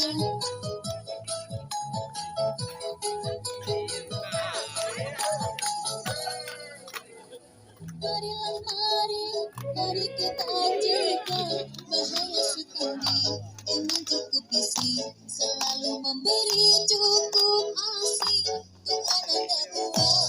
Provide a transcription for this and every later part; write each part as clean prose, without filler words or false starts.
Mari kita anjurkan bahaya sekali dengan cukup isi, selalu memberi cukup asi untuk anak dan buah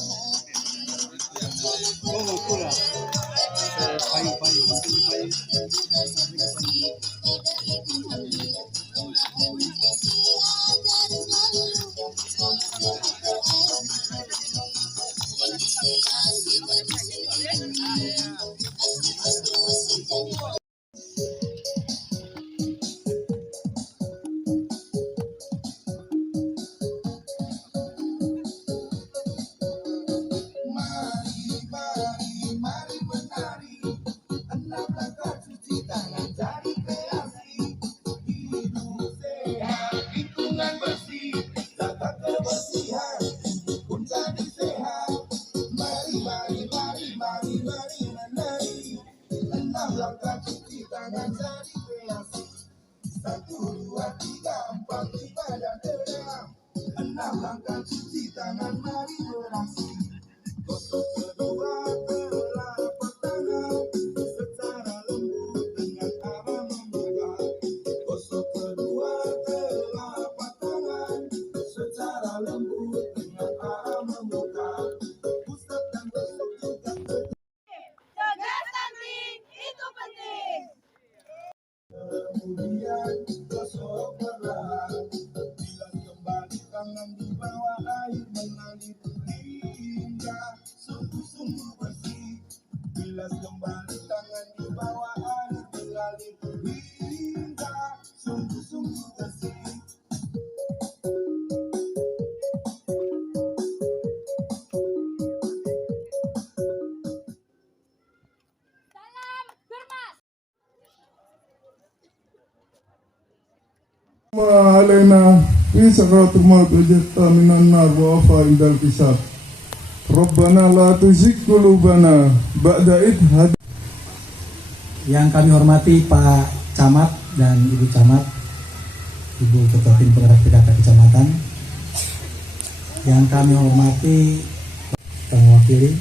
Kemudian gosok perlahan, bilas kembali tangan di bawah air mengalir hingga sungguh-sungguh bersih. Bilas kembali tangan di bawah air mengalir hingga sungguh-sungguh bersih. علينا في سكرات الموت وجدت من النار ووفى عند الحساب ربنا لا تزغ قلوبنا بعد إذ هديتنا. Yang kami hormati Pak Camat dan Ibu Camat, Ibu Ketua Tim Penggerak PKK Kecamatan. Yang kami hormati Pak Mewakili.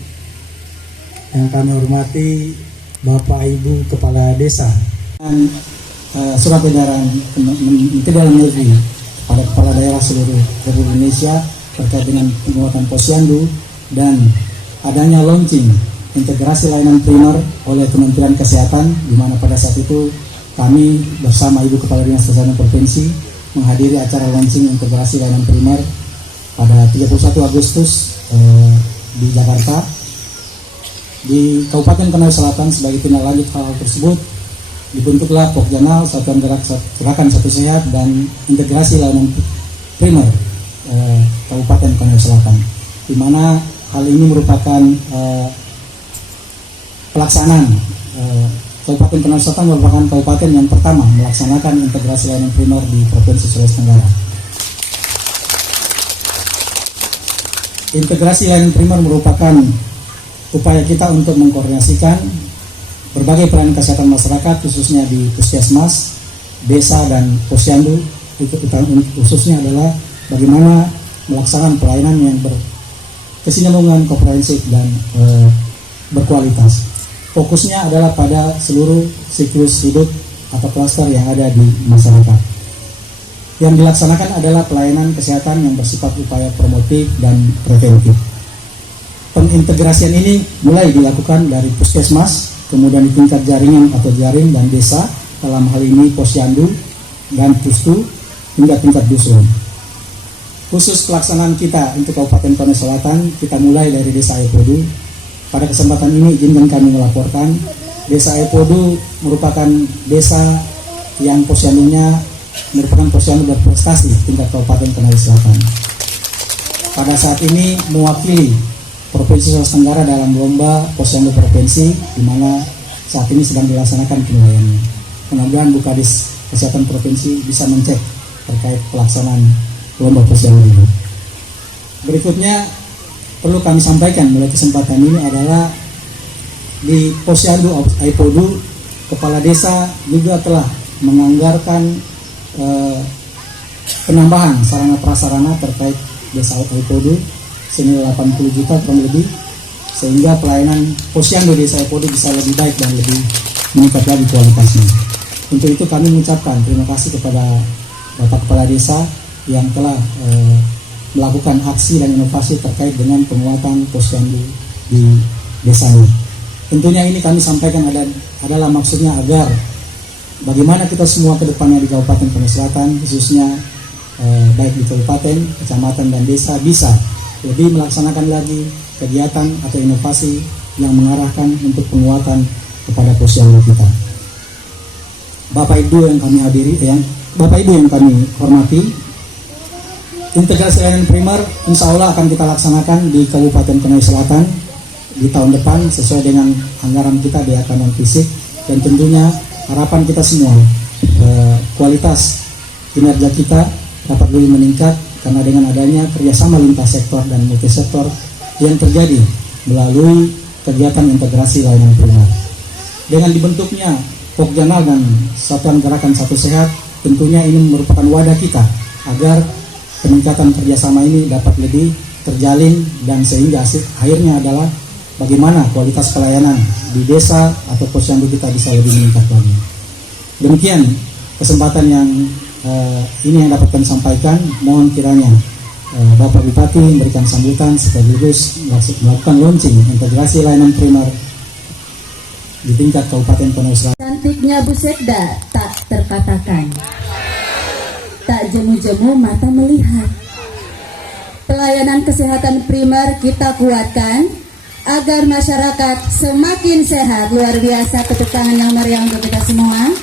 Yang kami hormati Bapak Ibu Kepala Desa. Dan surat edaran Menteri Dalam Negeri pada kepala daerah seluruh Republik Indonesia terkait dengan penguatan posyandu dan adanya launching integrasi layanan primer oleh Kementerian Kesehatan, di mana pada saat itu kami bersama Ibu Kepala Dinas Kesehatan Provinsi menghadiri acara launching integrasi layanan primer pada 31 Agustus di Jakarta. Di Kabupaten Konawe Selatan sebagai tindak lanjut hal tersebut dibentuklah Pokjanal, Satuan Gerakan Satu Sehat dan Integrasi Layanan Primer Kabupaten Konawe Selatan, di mana hal ini merupakan pelaksanaan Kabupaten Konawe Selatan merupakan kabupaten yang pertama melaksanakan integrasi layanan primer di Provinsi Sulawesi Tenggara. Integrasi layanan primer merupakan upaya kita untuk mengkoordinasikan berbagai pelayanan kesehatan masyarakat, khususnya di puskesmas, desa, dan posyandu. Khususnya adalah bagaimana melaksanakan pelayanan yang berkesinambungan, komprehensif, dan berkualitas. Fokusnya adalah pada seluruh siklus hidup atau klaster yang ada di masyarakat. Yang dilaksanakan adalah pelayanan kesehatan yang bersifat upaya promotif dan preventif. Pengintegrasian ini mulai dilakukan dari puskesmas, kemudian di tingkat jaringan atau jaring dan desa, dalam hal ini posyandu dan pustu, hingga tingkat dusun. Khusus pelaksanaan kita untuk Kabupaten Konawe Selatan, kita mulai dari Desa Aepodu. Pada kesempatan ini izinkan kami melaporkan, Desa Aepodu merupakan desa yang posyandunya merupakan posyandu berprestasi tingkat Kabupaten Konawe Selatan. Pada saat ini mewakili Provinsi Sulawesi Tenggara dalam lomba posyandu provinsi, di mana saat ini sedang dilaksanakan penilaiannya. Mudah-mudahan Bu Kadis Kesehatan Provinsi bisa mencek terkait pelaksanaan lomba posyandu ini. Berikutnya perlu kami sampaikan mulai kesempatan ini adalah di posyandu Aepodu, kepala desa juga telah menganggarkan penambahan sarana prasarana terkait desa Aipodo senilai 80 juta kurang lebih, sehingga pelayanan posyandu desa Aipodo bisa lebih baik dan lebih meningkat lagi kualitasnya. Untuk itu kami mengucapkan terima kasih kepada Bapak Kepala Desa yang telah melakukan aksi dan inovasi terkait dengan penguatan posyandu di desanya. Tentunya ini kami sampaikan adalah maksudnya agar bagaimana kita semua ke depannya di Kabupaten Konawe Selatan, khususnya baik di kabupaten, kecamatan, dan desa bisa lebih melaksanakan lagi kegiatan atau inovasi yang mengarahkan untuk penguatan kepada posyandu kita. Bapak Ibu yang kami hormati, integrasi layanan primer insya Allah akan kita laksanakan di Kabupaten Konawe Selatan di tahun depan sesuai dengan anggaran kita di non fisik, dan tentunya harapan kita semua kualitas kinerja kita dapat lebih meningkat karena dengan adanya kerjasama lintas sektor dan multisektor yang terjadi melalui kegiatan integrasi layanan primer. Dengan dibentuknya Pokjanal dan Satuan Gerakan Satu Sehat, tentunya ini merupakan wadah kita agar peningkatan kerjasama ini dapat lebih terjalin, dan sehingga akhirnya adalah bagaimana kualitas pelayanan di desa atau posyandu kita bisa lebih meningkat lagi. Demikian kesempatan yang ini yang dapat kami sampaikan. Mohon kiranya Bapak Bupati memberikan sambutan sekaligus melakukan launching integrasi layanan primer di tingkat Kabupaten Konawe Selatan. Cantiknya Bu Sekda tak terkatakan, tak jemu-jemu mata melihat. Pelayanan kesehatan primer kita kuatkan agar masyarakat semakin sehat. Luar biasa, tepuk tangan yang meriah untuk kita semua.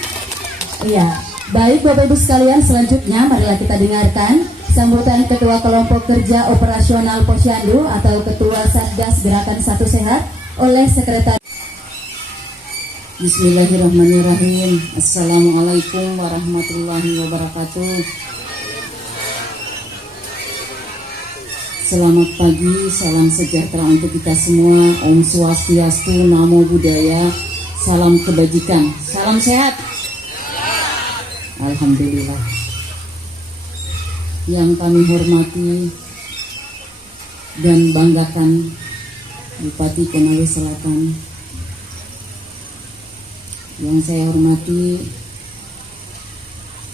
Iya, baik Bapak Ibu sekalian, selanjutnya marilah kita dengarkan sambutan Ketua Kelompok Kerja Operasional Posyandu atau Ketua Satgas Gerakan Satu Sehat oleh Sekretaris. Bismillahirrahmanirrahim. Assalamualaikum warahmatullahi wabarakatuh. Selamat pagi, salam sejahtera untuk kita semua. Om Swastiastu, Namo Buddhaya, salam kebajikan, salam sehat. Alhamdulillah. Yang kami hormati dan banggakan Bupati Konawe Selatan, yang saya hormati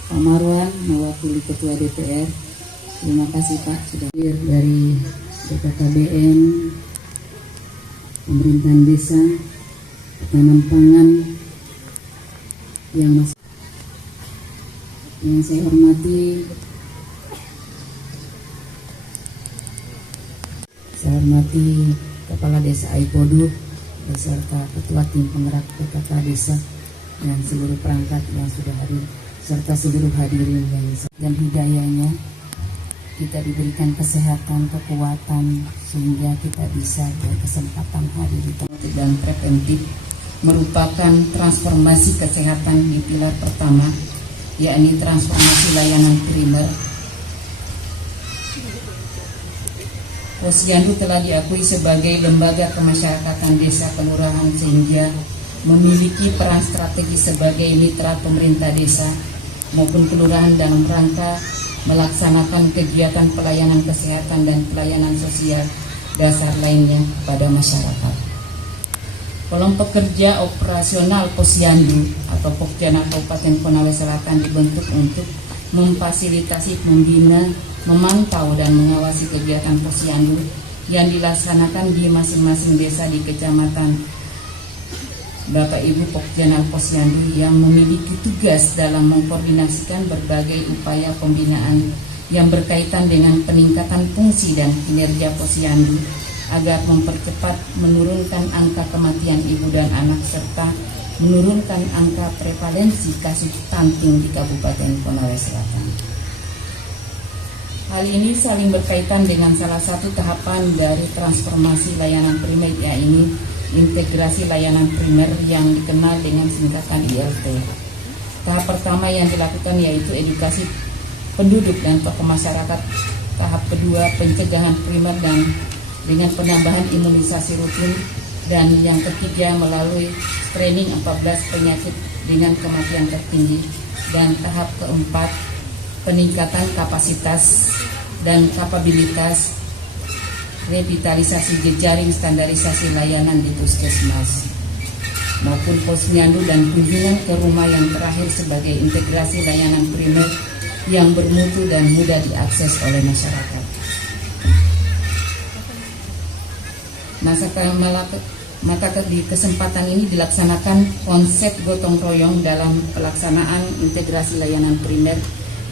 Pak Marwan mewakili Ketua DPR. Terima kasih Pak sudah hadir dari BKKBN, pemerintahan desa, ketahanan pangan yang saya hormati Kepala Desa Aipodo beserta Ketua Tim Penggerak PKK Desa dan seluruh perangkat yang sudah hadir serta seluruh hadirin dan hidayahnya kita diberikan kesehatan, kekuatan sehingga kita bisa berkesempatan hadir dan preventif merupakan transformasi kesehatan di pilar pertama, yakni transformasi layanan primer. Posyandu telah diakui sebagai lembaga kemasyarakatan desa kelurahan sehingga memiliki peran strategis sebagai mitra pemerintah desa maupun kelurahan dalam rangka melaksanakan kegiatan pelayanan kesehatan dan pelayanan sosial dasar lainnya pada masyarakat. Kelompok Kerja Operasional Posyandu atau Pokjanal Kabupaten Konawe Selatan dibentuk untuk memfasilitasi, membina, memantau dan mengawasi kegiatan posyandu yang dilaksanakan di masing-masing desa di kecamatan. Bapak Ibu Pokjanal Posyandu yang memiliki tugas dalam mengkoordinasikan berbagai upaya pembinaan yang berkaitan dengan peningkatan fungsi dan kinerja posyandu agar mempercepat menurunkan angka kematian ibu dan anak serta menurunkan angka prevalensi kasus stunting di Kabupaten Konawe Selatan. Hal ini saling berkaitan dengan salah satu tahapan dari transformasi layanan primer, yaitu integrasi layanan primer yang dikenal dengan singkatan ILT. Tahap pertama yang dilakukan yaitu edukasi penduduk dan tokoh masyarakat. Tahap kedua pencegahan primer dan dengan penambahan imunisasi rutin, dan yang ketiga melalui screening 14 penyakit dengan kematian tertinggi, dan tahap keempat peningkatan kapasitas dan kapabilitas revitalisasi jejaring standarisasi layanan di puskesmas maupun posyandu dan kunjungan ke rumah yang terakhir sebagai integrasi layanan primer yang bermutu dan mudah diakses oleh masyarakat. Maka di kesempatan ini dilaksanakan konsep gotong royong dalam pelaksanaan integrasi layanan primer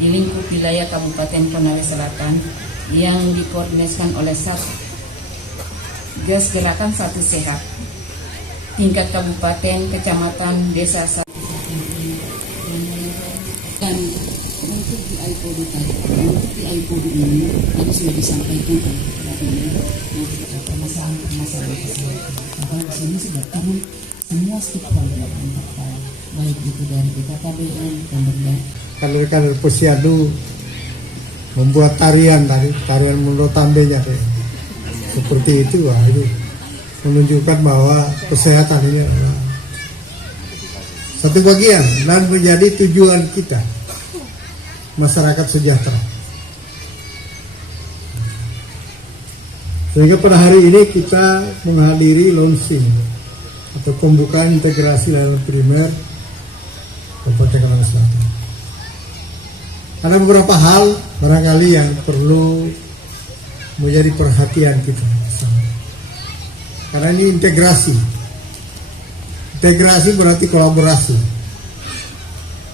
di lingkup wilayah Kabupaten Konawe Selatan yang dikoordinasikan oleh Satgas Gerakan Satu Sehat tingkat kabupaten, kecamatan, desa, dan untuk di IPOD tadi, untuk di IPOD ini tadi sudah disampaikan oleh permasalahan kesehatan. Karena di sini sudah turun semua stakeholder baik itu dari BKKBN, kader-kader posyandu membuat tarian menurut tambenya seperti itu. Wah, itu menunjukkan bahwa kesehatan ini adalah satu bagian dan menjadi tujuan kita, masyarakat sejahtera. Sehingga pada hari ini kita menghadiri launching atau pembukaan integrasi layanan primer Kabupaten Konawe Selatan. Ada beberapa hal barangkali yang perlu menjadi perhatian kita. Karena ini integrasi. Integrasi berarti kolaborasi.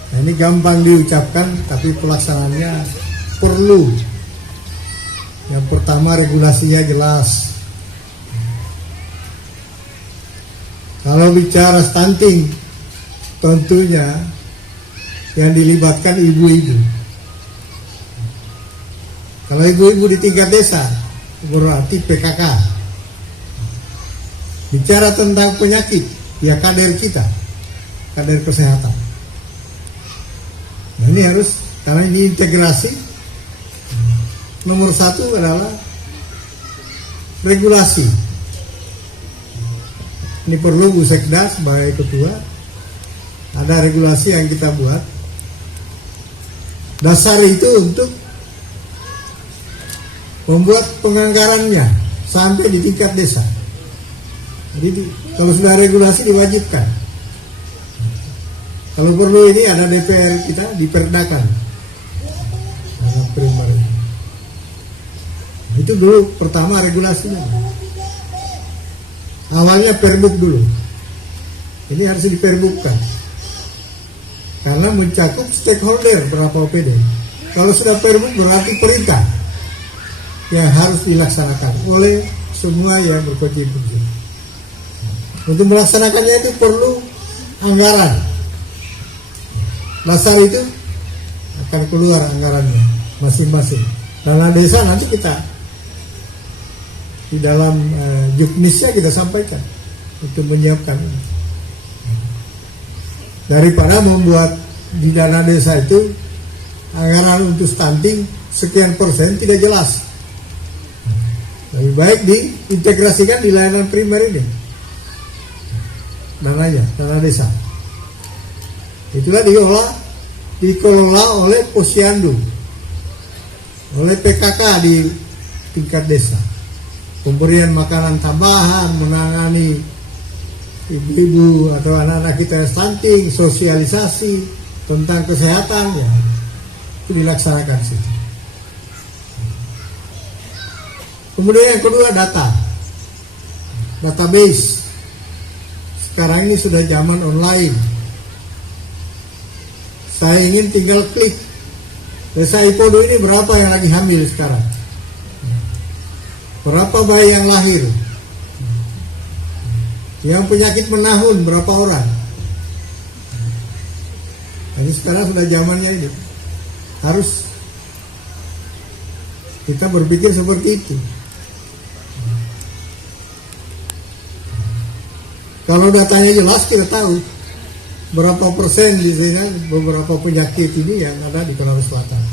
Nah, ini gampang diucapkan, tapi pelaksanaannya perlu. Yang pertama, regulasinya jelas. Kalau bicara stunting, tentunya yang dilibatkan ibu-ibu. Kalau ibu-ibu di tingkat desa, berarti PKK. Bicara tentang penyakit, ya kader kita, kader kesehatan. Nah, ini harus, karena ini integrasi, nomor satu adalah regulasi. Ini perlu Bu Sekda sebagai ketua, ada regulasi yang kita buat. Dasar itu untuk membuat penganggarannya sampai di tingkat desa. Jadi kalau sudah regulasi diwajibkan. Kalau perlu ini ada DPR kita diperdakan. Itu dulu pertama regulasinya. Awalnya perbuk dulu. Ini harus diperbukkan. Karena mencakup stakeholder berapa OPD. Kalau sudah perbuk berarti perintah yang harus dilaksanakan oleh semua yang berkontribusi. Untuk melaksanakannya itu perlu anggaran. Dasar itu akan keluar anggarannya masing-masing. Dana desa nanti kita di dalam juknisnya kita sampaikan untuk menyiapkan. Daripada membuat di dana desa itu anggaran untuk stunting sekian persen tidak jelas. Lebih baik diintegrasikan di layanan primer ini. Dananya, dana desa. Itulah dikelola oleh posyandu, oleh PKK di tingkat desa. Pemberian makanan tambahan, menangani ibu-ibu atau anak-anak kita yang stunting, sosialisasi tentang kesehatan, ya itu dilaksanakan situ. Kemudian yang kedua, database. Sekarang ini sudah zaman online. Saya ingin tinggal klik desa Ipodo ini berapa yang lagi hamil sekarang, berapa bayi yang lahir, yang penyakit menahun berapa orang. Jadi sekarang sudah zamannya ini. Harus kita berpikir seperti itu. Kalau datanya jelas kita tahu berapa persen di sini beberapa penyakit ini yang ada di Konawe Selatan.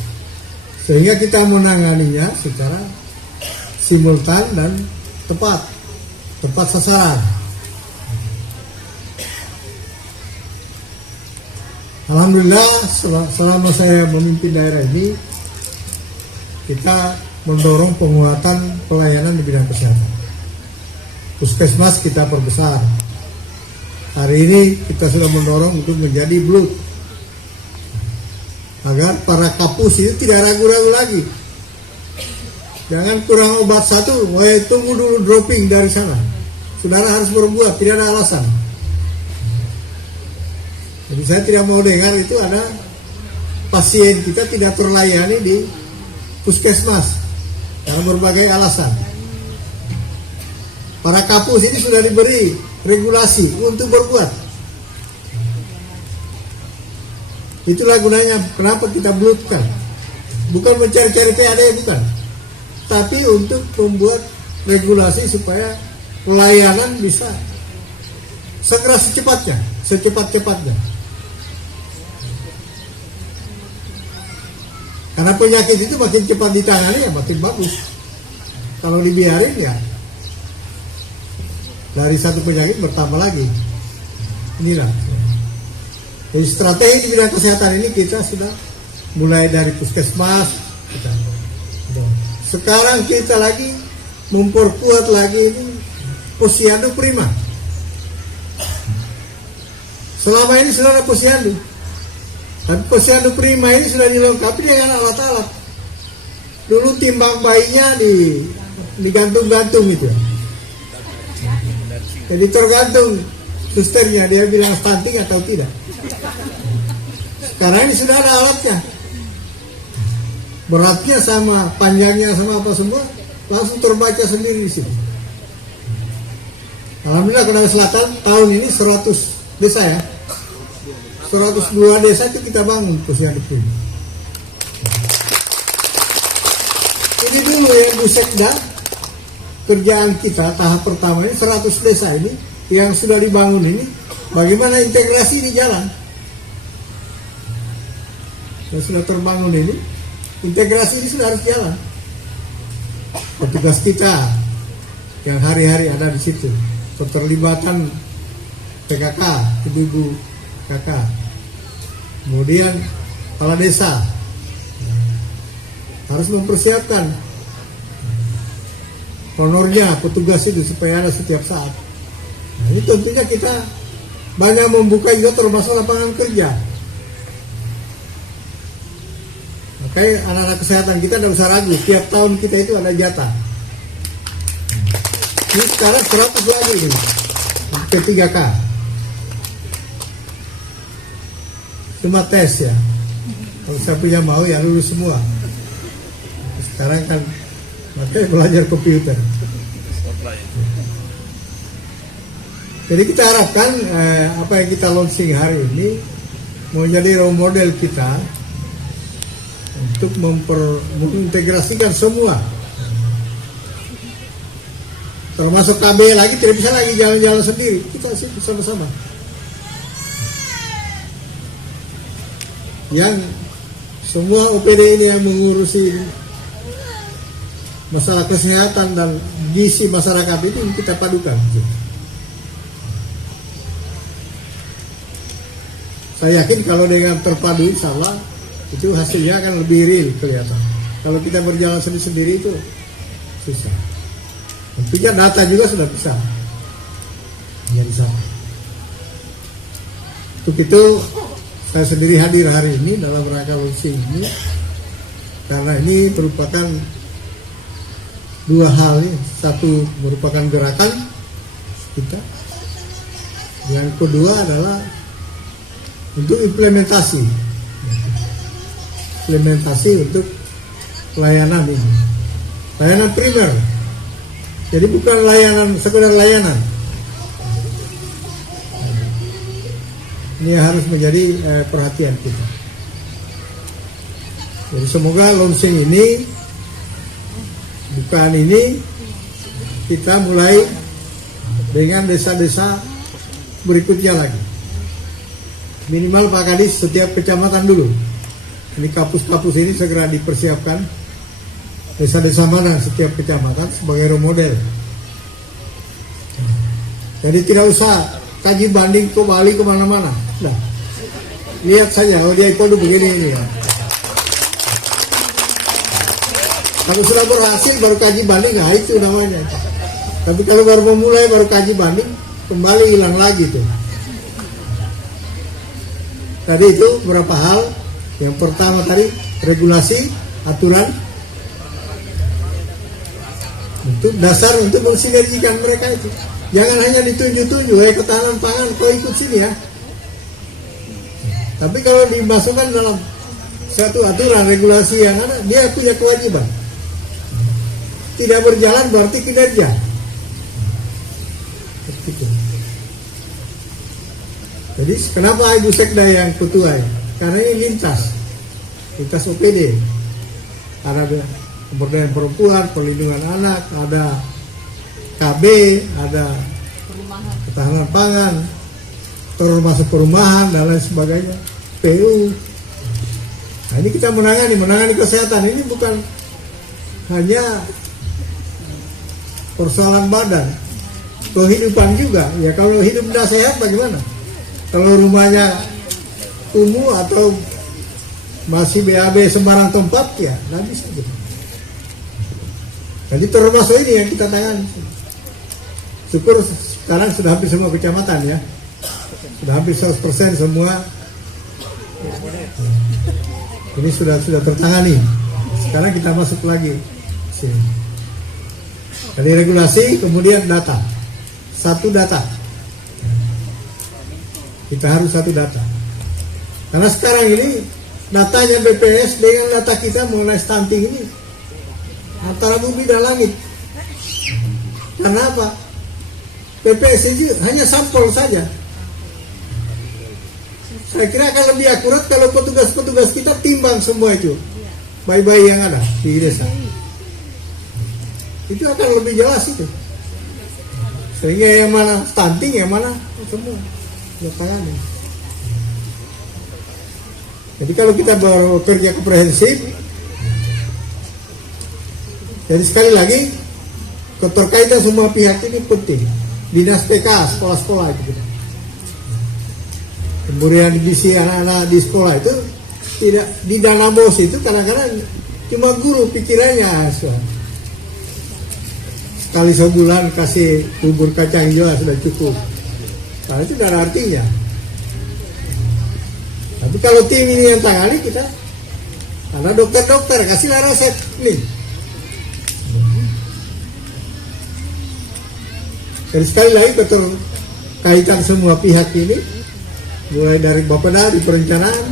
Sehingga kita menanganinya secara simultan dan tepat sasaran. Alhamdulillah selama saya memimpin daerah ini kita mendorong penguatan pelayanan di bidang kesehatan. Puskesmas kita perbesar. Hari ini kita sudah mendorong untuk menjadi BLUT, agar para kapus itu tidak ragu-ragu lagi. Jangan kurang obat satu, tunggu dulu dropping dari sana. Saudara harus berbuat, tidak ada alasan. Jadi saya tidak mau dengar itu ada pasien kita tidak terlayani di puskesmas karena berbagai alasan. Para kapus ini sudah diberi regulasi untuk berbuat. Itulah gunanya kenapa kita belutkan. Bukan mencari-cari PAD, bukan. Tapi untuk membuat regulasi supaya pelayanan bisa segera secepat-cepatnya. Karena penyakit itu makin cepat ditangani ya makin bagus. Kalau dibiarin ya dari satu penyakit bertambah lagi. Inilah. Jadi strategi di bidang kesehatan ini kita sudah mulai dari puskesmas. Sekarang kita lagi memperkuat lagi ini posyandu prima. Selama ini sudah ada posyandu. Tapi posyandu prima ini sudah dilengkapi dengan alat-alat. Dulu timbang bayinya digantung-gantung itu. Jadi tergantung susternya dia bilang stunting atau tidak. Sekarang ini sudah ada alatnya. Beratnya sama, panjangnya sama apa semua langsung terbaca sendiri di sini. Alhamdulillah Konawe Selatan tahun ini 100 desa ya. 102 desa itu kita bangun posyandu prima. Ini dulu yang Bu Sekda kerjaan kita tahap pertama ini 100 desa ini yang sudah dibangun ini bagaimana integrasi di jalan. Yang sudah terbangun ini integrasi ini sudah harus jalan. Petugas kita yang hari-hari ada di situ, keterlibatan PKK, ibu-ibu KK, kemudian kepala desa harus mempersiapkan honornya petugas itu supaya ada setiap saat. Nah, ini tentunya kita banyak membuka juga termasuk lapangan kerja. Makanya anak-anak kesehatan kita tidak usah ragu, tiap tahun kita itu ada jatah. Ini sekarang 100 lagi nih, P3K. Cuma tes ya. Kalau saya punya mau ya lulus semua. Sekarang kan makanya belajar komputer. Jadi kita harapkan apa yang kita launching hari ini menjadi role model kita untuk mengintegrasikan semua. Termasuk KB lagi tidak bisa lagi jalan-jalan sendiri. Kita bersama-sama. Yang semua OPD ini yang mengurusi masalah kesehatan dan gizi masyarakat itu kita padukan. Saya yakin kalau dengan terpadu insya Allah itu hasilnya akan lebih real kelihatan. Kalau kita berjalan sendiri-sendiri itu susah. Tentunya data juga sudah bisa. Ya bisa. Untuk itu saya sendiri hadir hari ini dalam rangka launching ini karena ini merupakan dua hal ini. Satu merupakan gerakan kita, yang kedua adalah untuk implementasi untuk pelayanan ini, layanan primer. Jadi bukan layanan sekedar layanan. Ini harus menjadi perhatian kita. Jadi semoga launching ini bukan ini kita mulai dengan desa-desa berikutnya lagi. Minimal Pak Kadis setiap kecamatan dulu. Ini kapus-kapus ini segera dipersiapkan. Desa-desa mana setiap kecamatan sebagai role model. Jadi tidak usah kaji banding ke Bali kemana-mana. Nah, lihat saja, oh dia Ipodo begini ini ya. Kalau sudah berhasil baru kaji banding, nah itu namanya. Tapi kalau baru memulai baru kaji banding, kembali hilang lagi tuh. Tadi itu beberapa hal. Yang pertama tadi regulasi, aturan, untuk dasar untuk mensinergikan mereka itu. Jangan hanya ditunjuk-tunjuk, ketahanan pangan, kau ikut sini ya. Tapi kalau dimasukkan dalam satu aturan regulasi yang ada, dia punya kewajiban. Tidak berjalan berarti kinerja. Jadi kenapa Ibu Sekda yang ketua? Karena ini lintas OPD. Ada pemberdayaan perempuan, perlindungan anak, ada KB, ada ketahanan pangan, termasuk perumahan dan lain sebagainya, PU. Nah ini kita menangani kesehatan ini bukan hanya persoalan badan, kehidupan juga. Ya kalau hidup tidak sehat bagaimana? Kalau rumahnya kumuh atau masih BAB sembarang tempat ya nggak bisa gitu. Jadi termasuk ini yang kita tangani. Syukur sekarang sudah hampir semua kecamatan ya, sudah hampir 100% semua. Ini sudah tertangani. Sekarang kita masuk lagi sini. Dari regulasi kemudian data, satu data. Kita harus satu data. Karena sekarang ini datanya BPS dengan data kita mengenai stunting ini antara bumi dan langit. Karena apa? BPS ini hanya sampel saja. Saya kira akan lebih akurat kalau petugas-petugas kita timbang semua itu bayi-bayi yang ada di desa. Itu akan lebih jelas itu. Sehingga yang mana stunting, yang mana semua. Tangani. Jadi kalau kita bekerja komprehensif, jadi sekali lagi keterkaitan semua pihak ini penting. Dinas PK, sekolah-sekolah gitu. Kemudian diisi anak-anak di sekolah itu tidak di dana bos itu kadang-kadang cuma guru pikirannya sekali sebulan kasih bubur kacang hijau sudah cukup. Nah itu tidak ada artinya. Tapi kalau tim ini yang tangani kita, ada dokter-dokter kasihlah resep nih. Jadi sekali lagi keterkaitan semua pihak ini, mulai dari Bapeda di perencanaan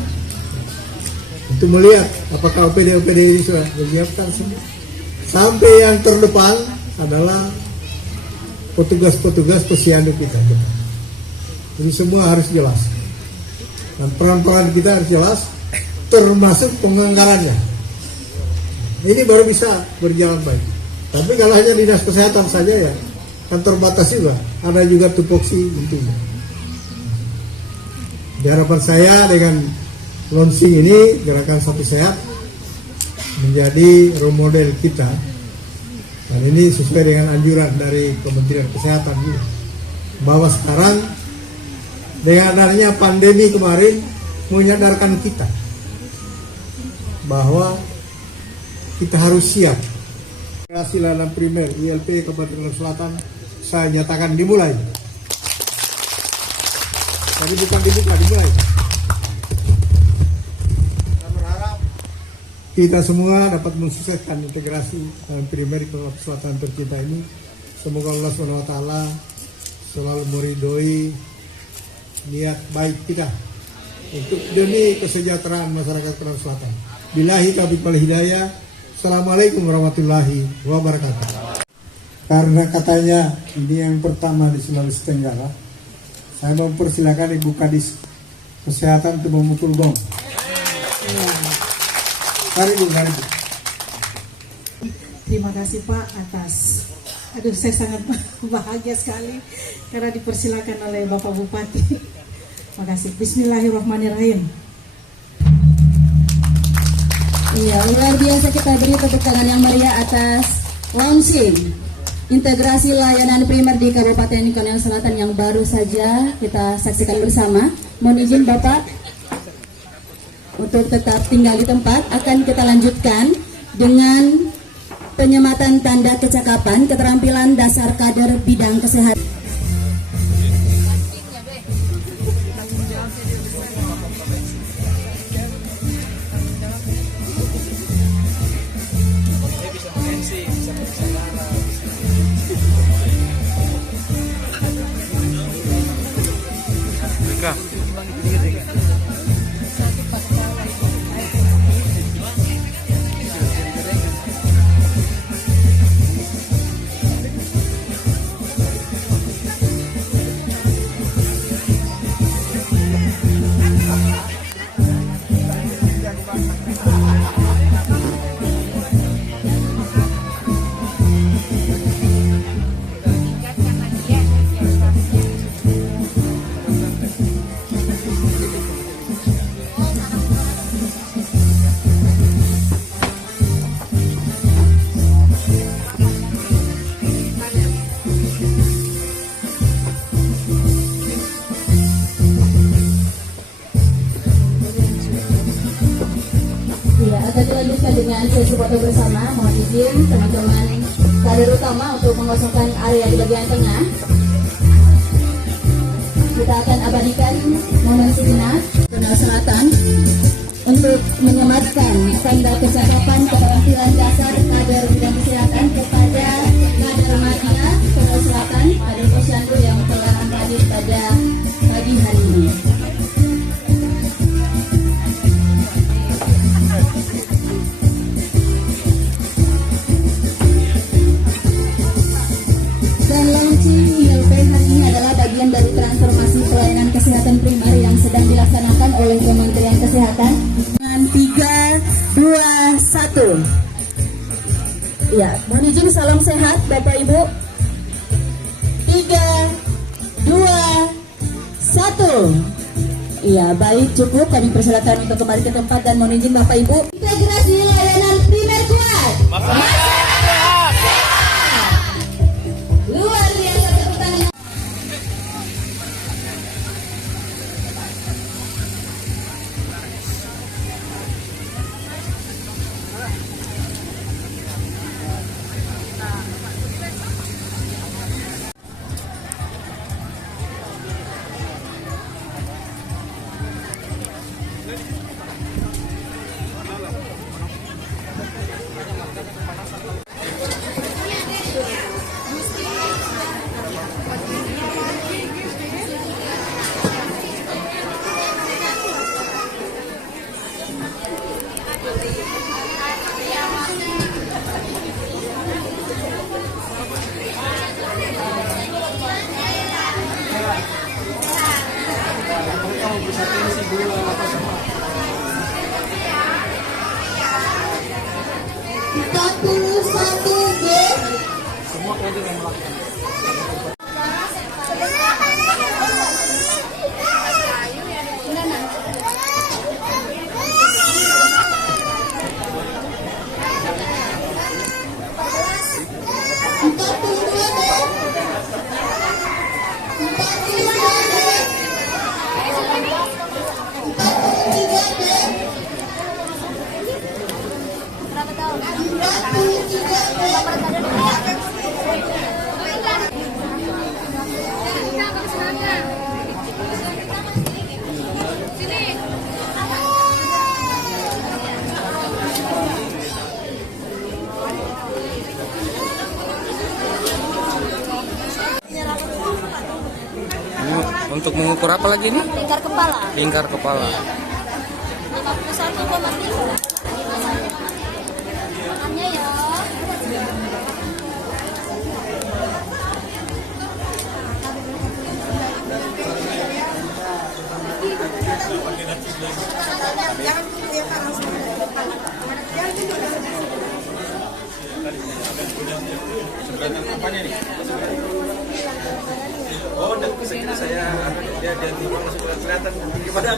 untuk melihat apakah OPD ini sudah menyiapkan semua. Sampai yang terdepan adalah petugas-petugas posyandu kita. Jadi semua harus jelas. Dan peran-peran kita harus jelas, termasuk penganggarannya. Ini baru bisa berjalan baik. Tapi kalau hanya dinas kesehatan saja ya, kan terbatas juga. Ada juga tupoksi intinya. Di harapan saya dengan launching ini, Gerakan Sapi Sehat menjadi role model kita. Dan ini sesuai dengan anjuran dari Kementerian Kesehatan juga. Bahwa sekarang dengan adanya pandemi kemarin menyadarkan kita bahwa kita harus siap. Hasil layanan primer ILP Kabupaten Selatan saya nyatakan dimulai. Tapi bukan dibuka, dimulai. Kita berharap kita semua dapat mensukseskan integrasi layanan primer di Kabupaten Selatan tercinta ini. Semoga Allah SWT selalu meridhoi niat baik kita untuk demi kesejahteraan masyarakat Kepulauan Selatan. Billahi taufiq wal hidayah. Assalamualaikum warahmatullahi wabarakatuh. Karena katanya ini yang pertama di Sulawesi Tenggara, saya mempersilakan Ibu Kadis Kesehatan untuk memukul gong. Mari Bu, mari Bu. Terima kasih Pak atas, saya sangat bahagia sekali karena dipersilakan oleh Bapak Bupati. Terima kasih. Bismillahirrahmanirrahim. Iya, luar biasa, kita beri tepuk tangan yang meriah atas launching integrasi layanan primer di Kabupaten Kepulauan Selatan yang baru saja kita saksikan bersama. Mohon izin Bapak untuk tetap tinggal di tempat, akan kita lanjutkan dengan penyematan tanda kecakapan keterampilan dasar kader bidang kesehatan. Akan dilanjutkan dengan sesi foto bersama. Mohon izin teman-teman kader utama untuk mengosongkan area di bagian tengah. Kita akan abadikan momen sejenak Kenal Selatan untuk menyematkan tanda kecakapan keterampilan dasar kader bidang kesehatan kepada kader Madya Kenal Selatan, kader Posyandu yang telah hadir pada pagi hari ini. Dari transformasi pelayanan kesehatan primer yang sedang dilaksanakan oleh Kementerian Kesehatan dengan 3, 2, 1. Ya, mohon izin salam sehat Bapak Ibu. 3, 2, 1. Iya, baik, cukup. Kami persilakan untuk kembali ke tempat dan mohon izin Bapak Ibu. Integrasi layanan primer kuat. Luar biasa, tepuk tangan. Untuk mengukur apa lagi ini? Lingkar kepala. Lingkar kepala. 51,3. Tangannya ya. Oh, dan saya dia langsung kelihatan gimana?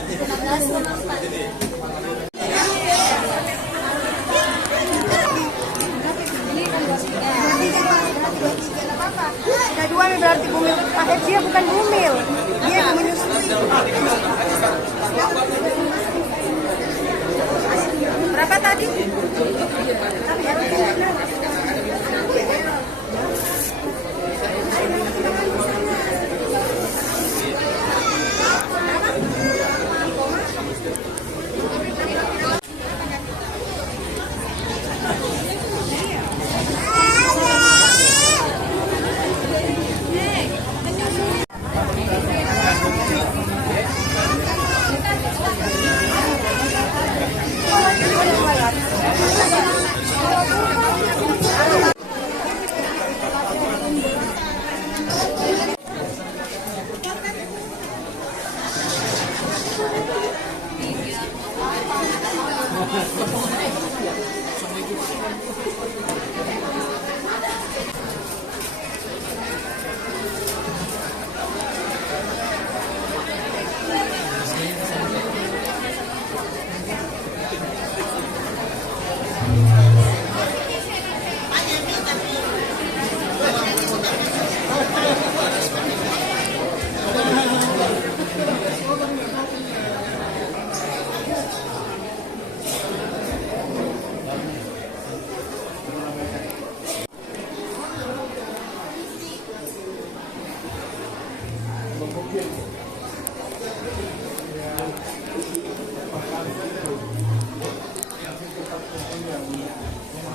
Ada dua nih berarti bumil. Dia bukan bumil, dia yang menyusui.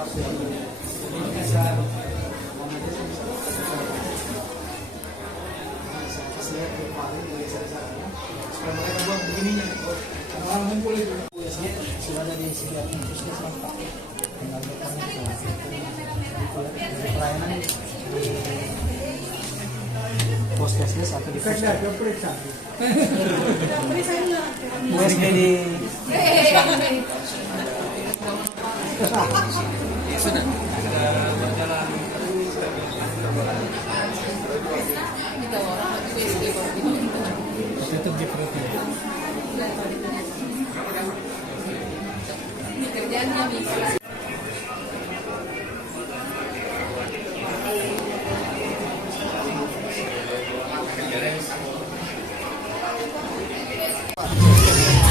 Sudah ada disediakan puskesmas Pak. Tinggal pelayanan di puskesmas atau di puskesmas. Mesti di Sudah berjalan. tutup di perutnya.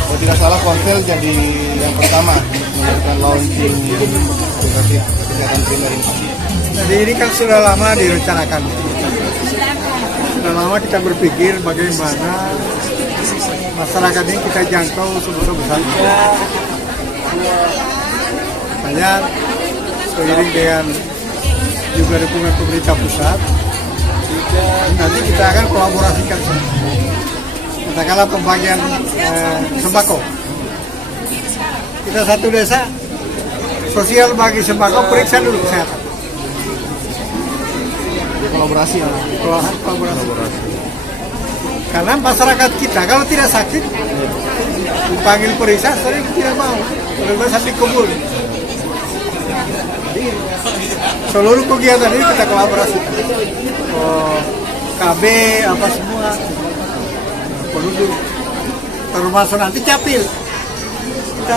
Kalau tidak salah Korsel jadi yang pertama melakukan launching inisiatif kesehatan primer ini. Jadi ini kan sudah lama direncanakan. Sudah lama kita berpikir bagaimana masyarakat ini kita jangkau sebesar-besarnya. Makanya seiring dengan juga dukungan pemerintah pusat, nanti kita akan kolaborasikan. Katakanlah pembagian sembako. Kita satu desa sosial bagi sembako, periksa dulu kesehatan. Kolaborasi ya. Kolaborasi. Karena masyarakat kita kalau tidak sakit dipanggil periksa sering tidak mau. Kalau sakit kubur. Jadi seluruh kegiatan ini kita kolaborasi. KB apa semua penduduk termasuk nanti capil. Kita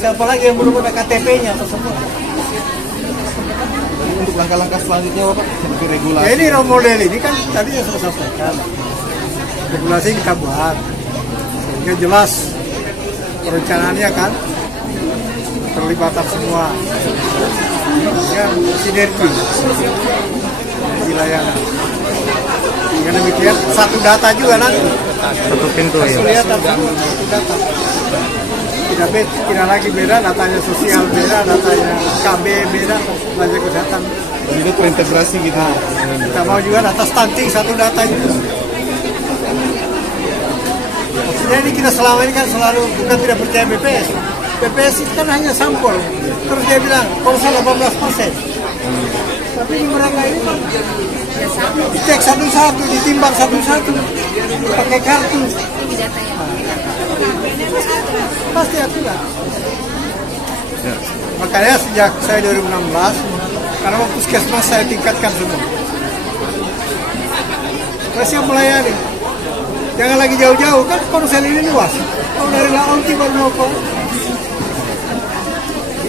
siapa lagi yang belum ada KTP-nya atau semua. Untuk langkah-langkah selanjutnya Bapak seperti regulasi. Ya ini role model ini kan tadi yang saya sampaikan. Regulasi kita buat sehingga jelas perencanaannya kan terlibatan semua sehingga sinergi di layanan. Dengan demikian satu data juga nanti. Satu pintu ya. Kelihatan semua satu data. Tidak lagi beda datanya sosial beda, datanya KB beda, data kesehatan. Jadi terintegrasi gitu. Nah, kita mau juga data stunting satu data juga. Maksudnya ini kita selama ini kan selalu bukan tidak percaya BPS. BPS itu kan hanya sampel. Terus dia bilang korupsi 18%. Tapi di mereka ini kan dicek satu-satu, ditimbang satu-satu, pakai kartu. Pasti aturan. Ya. Makanya sejak saya 2016, karena puskesmas saya tingkatkan semua. Supaya siap melayani. Jangan lagi jauh-jauh, kan Korsel ini luas. Kalau dari Laonti baru mau ke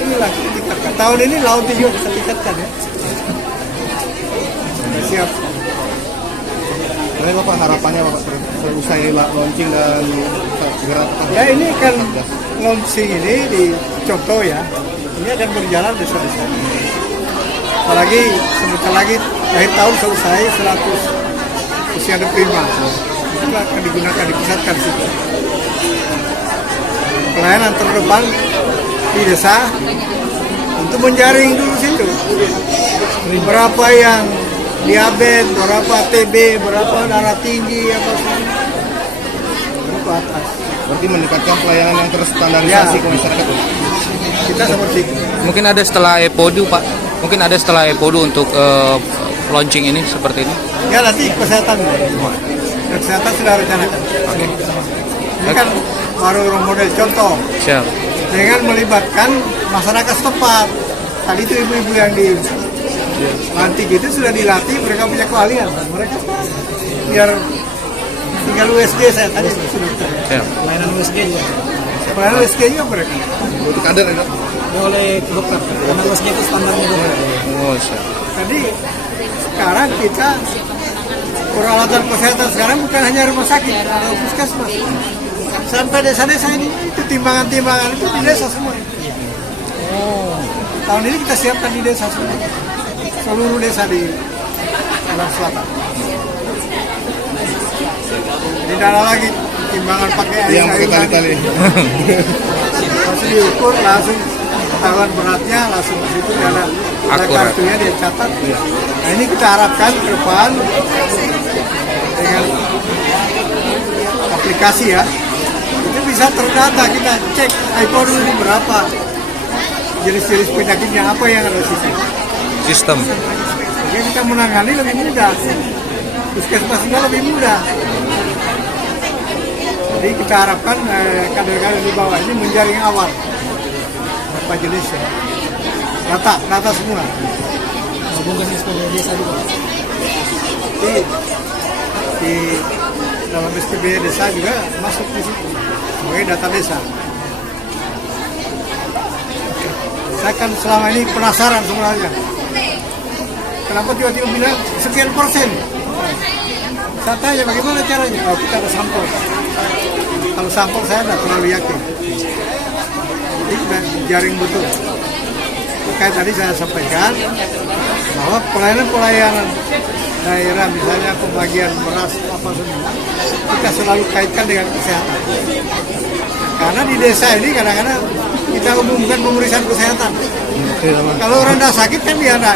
inilah kita tingkatkan. Tahun ini Laonti juga kita tingkatkan ya. Siap. Jadi Bapak harapannya Bapak selesai launching dan segera Ya ini kan launching ini di contoh ya. Ini akan berjalan desa-desa. Apalagi sebentar lagi akhir tahun selesai 100 posyandu prima. Itu akan digunakan dipusatkan situ. Pelayanan terdepan di desa untuk menjaring dulu situ. Berapa yang diabetes, berapa TB, berapa darah tinggi, apa semua. Berapa atas. berarti meningkatkan pelayanan yang terstandarisasi ke masyarakat. Kita seperti itu. Mungkin ada setelah EPODU Pak. Mungkin ada setelah EPODU untuk launching ini seperti ini. Ya nanti kesehatan sudah rencanakan. Oke. Ini kan baru model contoh. Siap. Dengan melibatkan masyarakat setempat. Tadi itu ibu-ibu yang di lantik itu sudah dilatih, mereka punya keahlian. Mereka biar tinggal USG saya tadi sudah. Siap. Pelayanan USG juga. Pelayanan USG juga mereka. Untuk kader ya, Oleh dokter. Karena USG itu standarnya dokter. Oh, siap. Jadi sekarang kita peralatan kesehatan sekarang bukan hanya rumah sakit atau puskesmas. Sampai desa-desa ini itu timbangan-timbangan itu di desa semua. Tahun ini kita siapkan di desa semua. Seluruh desa di Alam Selatan. Tidak ada lagi timbangan pakai air yang berkali-kali. langsung diukur langsung pengetahuan beratnya langsung di situ ada Akurat. kartunya dia catat. Nah ini kita harapkan ke depan dengan aplikasi ya, itu bisa terdata, kita cek iPhone ini berapa, jenis-jenis penyakitnya apa yang ada di situ. Sistem. Jadi kita menangani lebih mudah, puskesmasnya lebih mudah. Jadi kita harapkan kader-kader di bawah ini menjaring awal berapa jenisnya, data semua. Hubungan SPB desa juga. Di dalam SPB desa juga masuk di situ sebagai data desa. Saya kan selama ini penasaran sebenarnya, kenapa tiba-tiba bilang sekian persen. Saya tanya bagaimana caranya? Oh, kita ada sampel. Kalau sampel saya tidak terlalu yakin. Jadi kita jaring betul. Kayak tadi saya sampaikan bahwa pelayanan daerah, misalnya pembagian beras apa semua, kita selalu kaitkan dengan kesehatan. Karena di desa ini kadang-kadang kita umumkan pemeriksaan kesehatan. Kalau orang tidak sakit kan dia ada.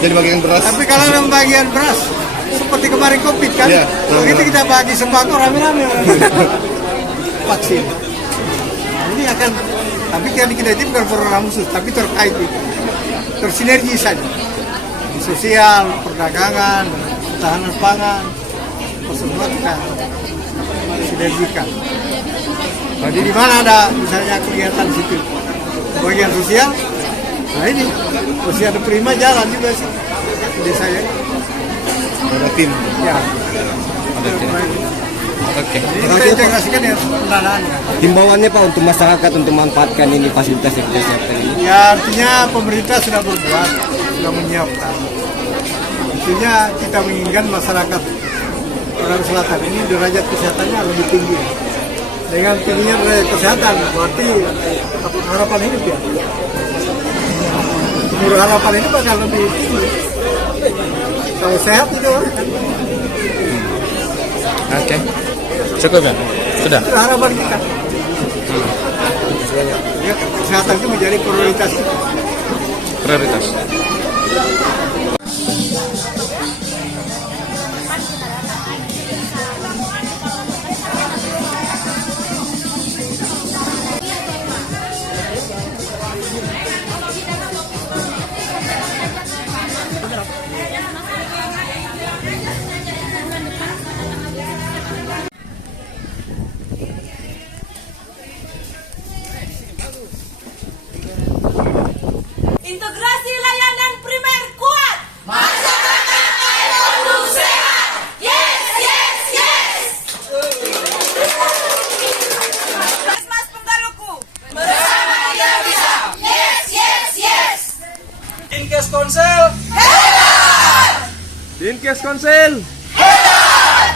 Jadi bagian beras. Tapi kalau dalam bagian beras, seperti kemarin COVID kan, begitu kita bagi sembako rame-rame vaksin. Nah, ini akan, tapi kita itu bukan program khusus, tapi terkait itu, tersinergi saja. Sosial, perdagangan, ketahanan pangan, semua kita sinergikan. Jadi di mana ada misalnya kegiatan situ, bagian sosial, nah ini posyandu prima jalan juga sih di desa ya. Ada tim. Ya. Ada tim. Oke. Jadi kita integrasikan dengan pendanaannya. Himbauannya Pak untuk masyarakat untuk memanfaatkan ini fasilitas kesehatan ini. Ya artinya pemerintah sudah berbuat, sudah menyiapkan. Intinya kita menginginkan masyarakat Orang Selatan ini derajat kesehatannya lebih tinggi. Dengan tingginya derajat kesehatan berarti harapan hidup ya. Umur harapan hidup akan lebih tinggi. Kalau sehat itu kan. Oke. Cukup ya? Sudah. Itu harapan kita. Ya, kesehatan itu menjadi prioritas kita. Prioritas. Integrasi layanan primer kuat. Masyarakat Ayodu sehat. Yes, yes, yes. Puskesmas Penggaluku. Bersama kita bisa. Yes, yes, yes. Dinkes Konsel. Dinkes Konsel.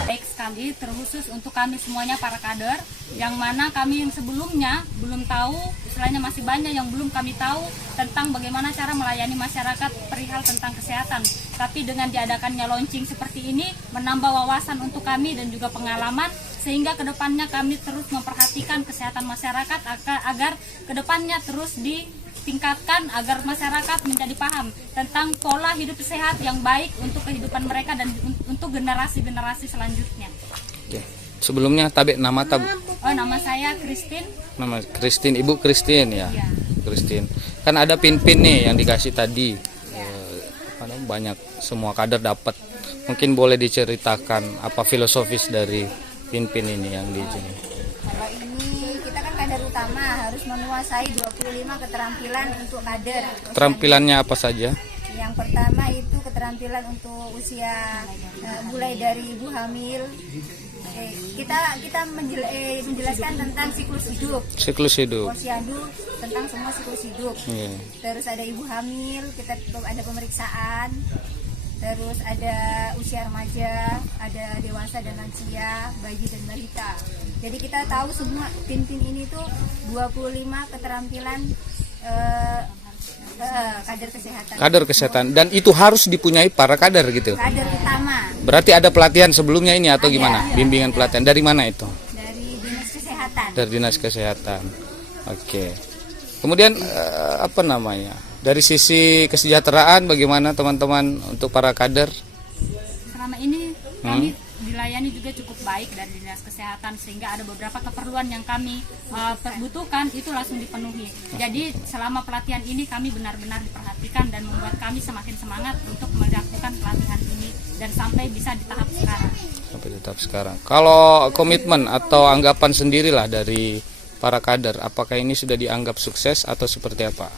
Teks kami terkhusus untuk kami semuanya para kader, yang mana kami yang sebelumnya belum tahu, istilahnya masih banyak yang belum kami tahu tentang bagaimana cara melayani masyarakat perihal tentang kesehatan. Tapi dengan diadakannya launching seperti ini menambah wawasan untuk kami dan juga pengalaman, sehingga kedepannya kami terus memperhatikan kesehatan masyarakat agar kedepannya terus ditingkatkan agar masyarakat menjadi paham tentang pola hidup sehat yang baik untuk kehidupan mereka dan untuk generasi-generasi selanjutnya. Oke. Sebelumnya Tabek nama Tab. Oh, nama saya Christine. Nama Christine, Ibu Christine ya. Ya. Christine. Kan ada pin-pin nih yang dikasih tadi. Banyak semua kader dapat. Mungkin boleh diceritakan apa filosofis dari pin-pin ini yang di sini. Kalau ini kita kan kader utama harus menguasai 25 keterampilan untuk kader. Keterampilannya apa saja? Yang pertama itu keterampilan untuk usia mulai dari ibu hamil. Kita menjelaskan tentang siklus hidup. Siklus hidup. Posyandu tentang semua siklus hidup. Yeah. Terus ada ibu hamil, kita ada pemeriksaan. Terus ada usia remaja, ada dewasa dan lansia, bayi dan balita. Jadi kita tahu semua pin-pin ini tuh 25 keterampilan kader kesehatan. Kader kesehatan, dan itu harus dipunyai para kader gitu. Kader utama. Berarti ada pelatihan sebelumnya ini atau Ada, gimana? ada. Bimbingan pelatihan dari mana itu? Dari dinas kesehatan. Dari dinas kesehatan. Oke. Kemudian apa namanya? Dari sisi kesejahteraan bagaimana teman-teman untuk para kader? Selama ini kami dilayani juga cukup baik dari Dinas Kesehatan, sehingga ada beberapa keperluan yang kami butuhkan itu langsung dipenuhi. Jadi selama pelatihan ini kami benar-benar diperhatikan dan membuat kami semakin semangat untuk melakukan pelatihan ini dan sampai bisa di tahap sekarang. Sampai di tahap sekarang. Kalau komitmen atau anggapan sendirilah dari para kader, apakah ini sudah dianggap sukses atau seperti apa?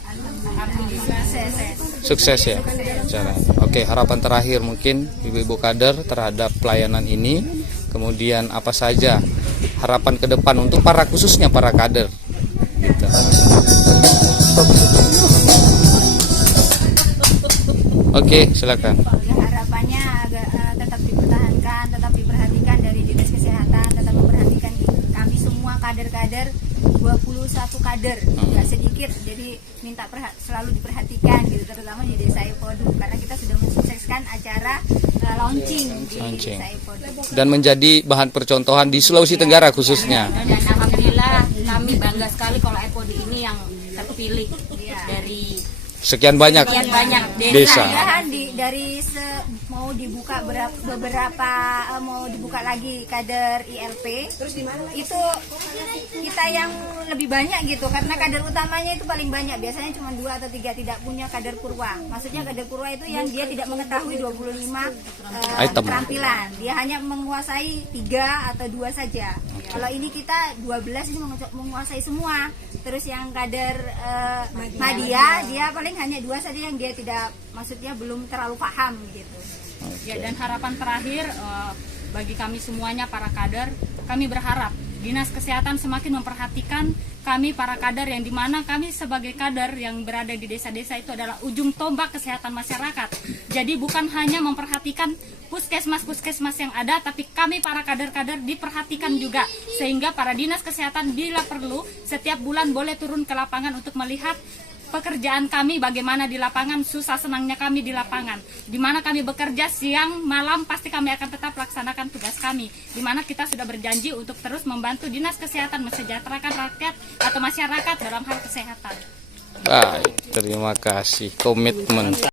Sukses ya caranya. Oke, harapan terakhir mungkin ibu-ibu kader terhadap pelayanan ini, kemudian apa saja harapan ke depan untuk para khususnya para kader gitu. Oke, silakan. Harapannya agar tetap dipertahankan, tetap diperhatikan dari Dinas Kesehatan, tetap memperhatikan kami semua kader-kader, 21 kader, nggak sedikit, jadi minta selalu diperhatikan gitu, terutama di Desa Epodu, karena kita sudah mensukseskan acara launching di Desa Epodu. Dan menjadi bahan percontohan di Sulawesi Tenggara khususnya. Dan alhamdulillah kami bangga sekali kalau Epodu ini yang terpilih dari sekian banyak desa. Dari mau dibuka beberapa mau dibuka lagi kader ILP, terus itu kita yang lebih banyak gitu, karena kader utamanya itu paling banyak, biasanya cuma 2 atau 3, tidak punya kader purwa. Maksudnya kader purwa itu yang dia tidak mengetahui 25 keterampilan, dia hanya menguasai 3 atau 2 saja. Kalau ini kita 12 ini menguasai semua. Terus yang kader Madya, dia paling hanya 2 saja yang dia tidak, maksudnya belum terlalu paham gitu. Ya, dan harapan terakhir bagi kami semuanya para kader, kami berharap Dinas Kesehatan semakin memperhatikan kami para kader, yang dimana kami sebagai kader yang berada di desa-desa itu adalah ujung tombak kesehatan masyarakat. Jadi bukan hanya memperhatikan puskesmas-puskesmas yang ada, tapi kami para kader-kader diperhatikan juga, sehingga para dinas kesehatan bila perlu setiap bulan boleh turun ke lapangan untuk melihat pekerjaan kami bagaimana di lapangan, susah senangnya kami di lapangan, di mana kami bekerja siang malam, pasti kami akan tetap laksanakan tugas kami, di mana kita sudah berjanji untuk terus membantu Dinas Kesehatan mensejahterakan rakyat atau masyarakat dalam hal kesehatan. Baik, terima kasih komitmen.